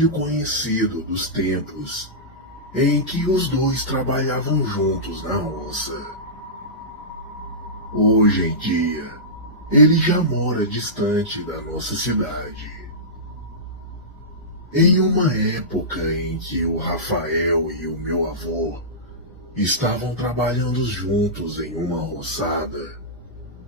velho conhecido dos tempos em que os dois trabalhavam juntos na roça. Hoje em dia, ele já mora distante da nossa cidade. Em uma época em que o Rafael e o meu avô estavam trabalhando juntos em uma roçada,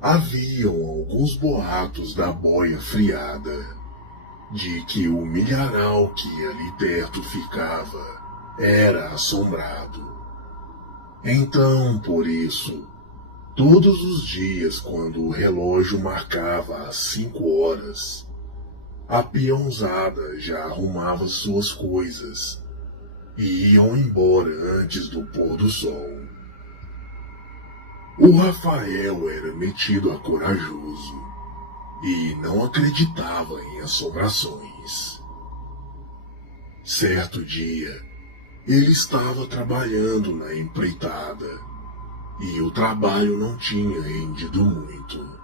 haviam alguns boatos da boia friada, de que o milharal que ali perto ficava era assombrado. Então, por isso, todos os dias, quando o relógio marcava as 5 horas, a peãozada já arrumava suas coisas e iam embora antes do pôr do sol. O Rafael era metido a corajoso e não acreditava em assombrações. Certo dia, ele estava trabalhando na empreitada e o trabalho não tinha rendido muito,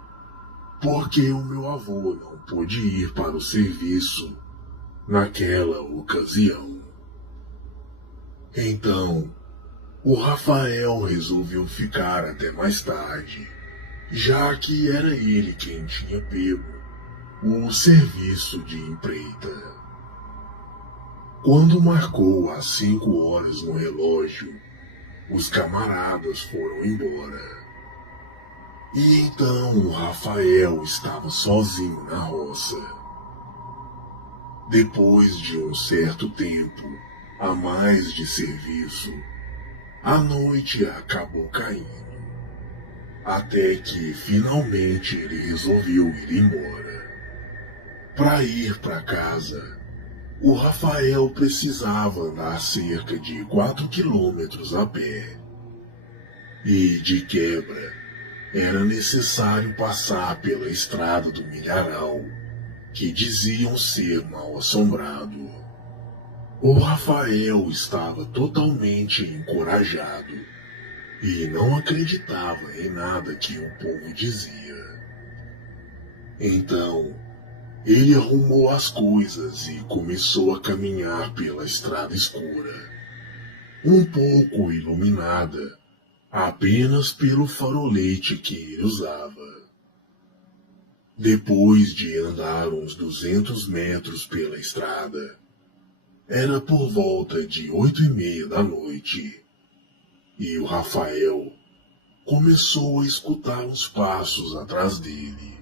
porque o meu avô não pôde ir para o serviço naquela ocasião. Então, o Rafael resolveu ficar até mais tarde, já que era ele quem tinha pego o serviço de empreita. Quando marcou as 5 horas no relógio, os camaradas foram embora. E então o Rafael estava sozinho na roça. Depois de um certo tempo a mais de serviço, a noite acabou caindo, até que finalmente ele resolveu ir embora. Para ir para casa, o Rafael precisava andar cerca de 4 quilômetros a pé. E, de quebra, era necessário passar pela estrada do milharal, que diziam ser mal assombrado. O Rafael estava totalmente encorajado e não acreditava em nada que o povo dizia. Então, ele arrumou as coisas e começou a caminhar pela estrada escura, um pouco iluminada apenas pelo farolete que ele usava. Depois de andar uns 200 metros pela estrada, era por volta de 8:30 da noite, e o Rafael começou a escutar os passos atrás dele.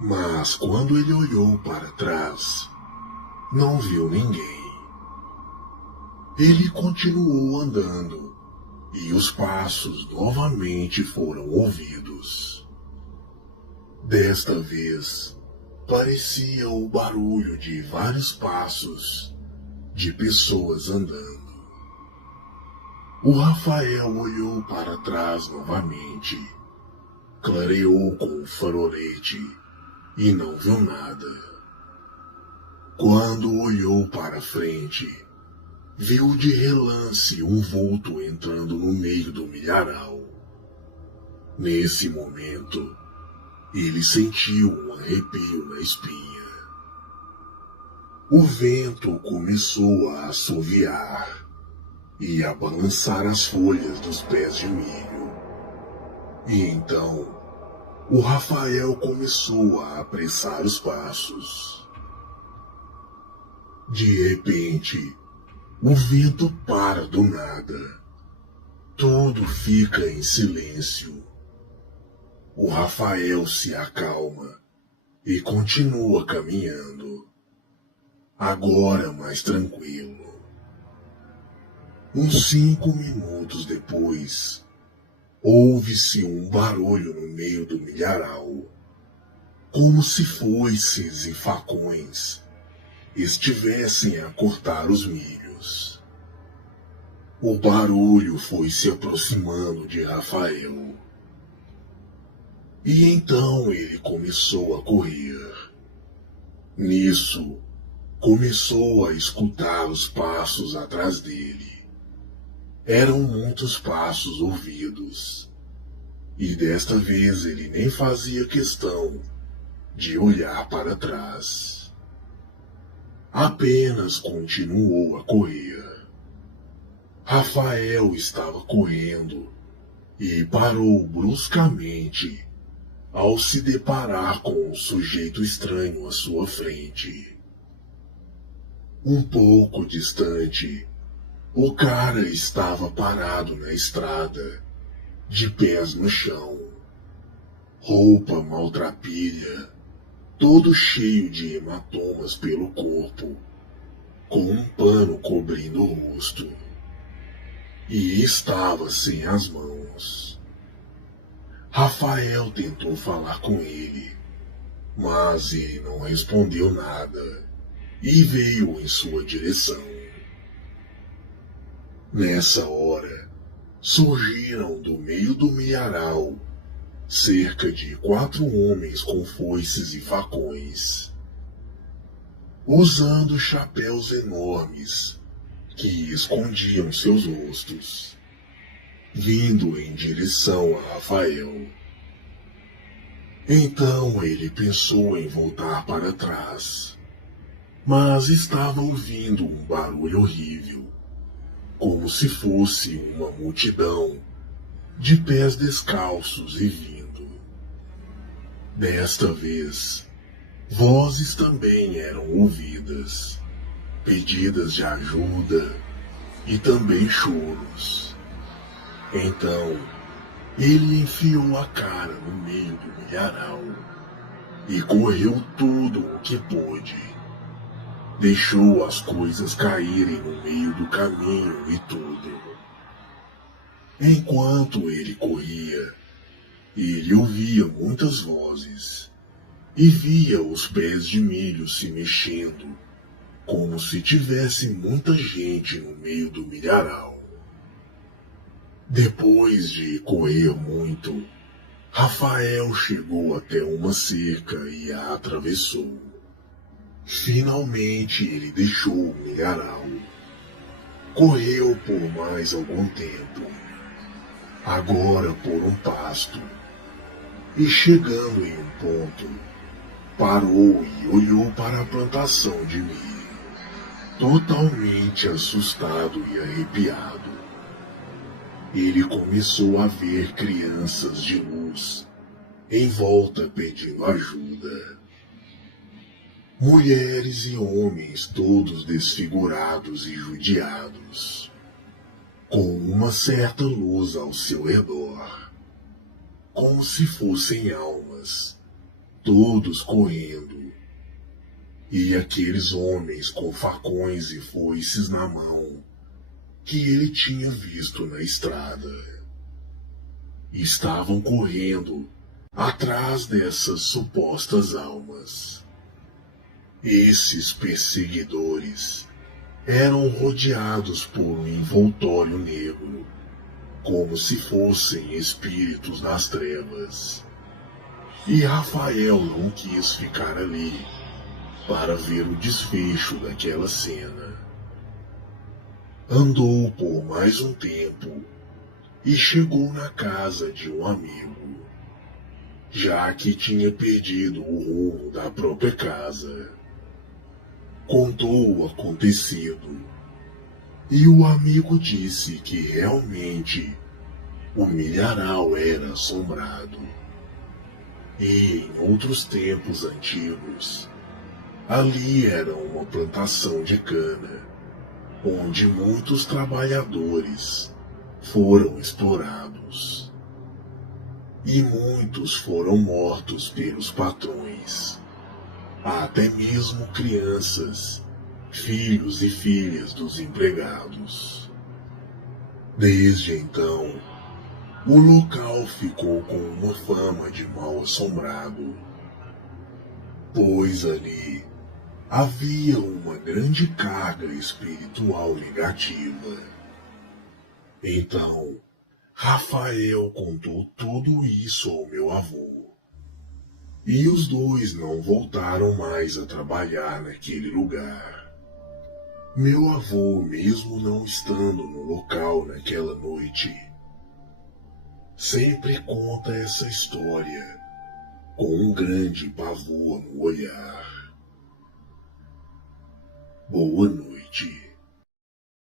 Mas quando ele olhou para trás, não viu ninguém. Ele continuou andando e os passos novamente foram ouvidos. Desta vez, parecia o barulho de vários passos de pessoas andando. O Rafael olhou para trás novamente, clareou com o farolete e não viu nada. Quando olhou para frente, viu de relance um vulto entrando no meio do milharal. Nesse momento, ele sentiu um arrepio na espinha. O vento começou a assoviar e a balançar as folhas dos pés de milho. E então, o Rafael começou a apressar os passos. De repente, o vento para do nada. Tudo fica em silêncio. O Rafael se acalma e continua caminhando, agora mais tranquilo. Uns 5 minutos depois, ouve-se um barulho no meio do milharal, como se foices e facões estivessem a cortar os milhos. O barulho foi se aproximando de Rafael. E então ele começou a correr. Nisso, começou a escutar os passos atrás dele. Eram muitos passos ouvidos. E desta vez ele nem fazia questão de olhar para trás. apenas continuou a correr. Rafael estava correndo e parou bruscamente ao se deparar com um sujeito estranho à sua frente. Um pouco distante, o cara estava parado na estrada, de pés no chão, roupa maltrapilha, todo cheio de hematomas pelo corpo, com um pano cobrindo o rosto, e estava sem as mãos. Rafael tentou falar com ele, mas ele não respondeu nada e veio em sua direção. Nessa hora, surgiram do meio do milharal cerca de 4 homens com foices e facões, usando chapéus enormes que escondiam seus rostos, vindo em direção a Rafael. Então ele pensou em voltar para trás, mas estava ouvindo um barulho horrível, como se fosse uma multidão de pés descalços e vindo. Desta vez, vozes também eram ouvidas, pedidas de ajuda e também choros. Então, ele enfiou a cara no meio do milharal e correu tudo o que pôde. Deixou as coisas caírem no meio do caminho e tudo. Enquanto ele corria, ele ouvia muitas vozes e via os pés de milho se mexendo, como se tivesse muita gente no meio do milharal. Depois de correr muito, Rafael chegou até uma cerca e a atravessou. Finalmente ele deixou o milharal. Correu por mais algum tempo, agora por um pasto, e chegando em um ponto, parou e olhou para a plantação de milho, totalmente assustado e arrepiado. Ele começou a ver crianças de luz em volta pedindo ajuda. Mulheres e homens todos desfigurados e judiados, com uma certa luz ao seu redor, como se fossem almas, todos correndo, e aqueles homens com facões e foices na mão, que ele tinha visto na estrada, estavam correndo atrás dessas supostas almas. Esses perseguidores eram rodeados por um envoltório negro, como se fossem espíritos das trevas. E Rafael não quis ficar ali para ver o desfecho daquela cena. Andou por mais um tempo e chegou na casa de um amigo, já que tinha perdido o rumo da própria casa. Contou o acontecido, e o amigo disse que realmente o milharal era assombrado. E em outros tempos antigos, ali era uma plantação de cana, onde muitos trabalhadores foram explorados. E muitos foram mortos pelos patrões. Até mesmo crianças, filhos e filhas dos empregados. Desde então, o local ficou com uma fama de mal assombrado, pois ali havia uma grande carga espiritual negativa. Então, Rafael contou tudo isso ao meu avô. E os dois não voltaram mais a trabalhar naquele lugar. Meu avô, mesmo não estando no local naquela noite, sempre conta essa história com um grande pavor no olhar. Boa noite.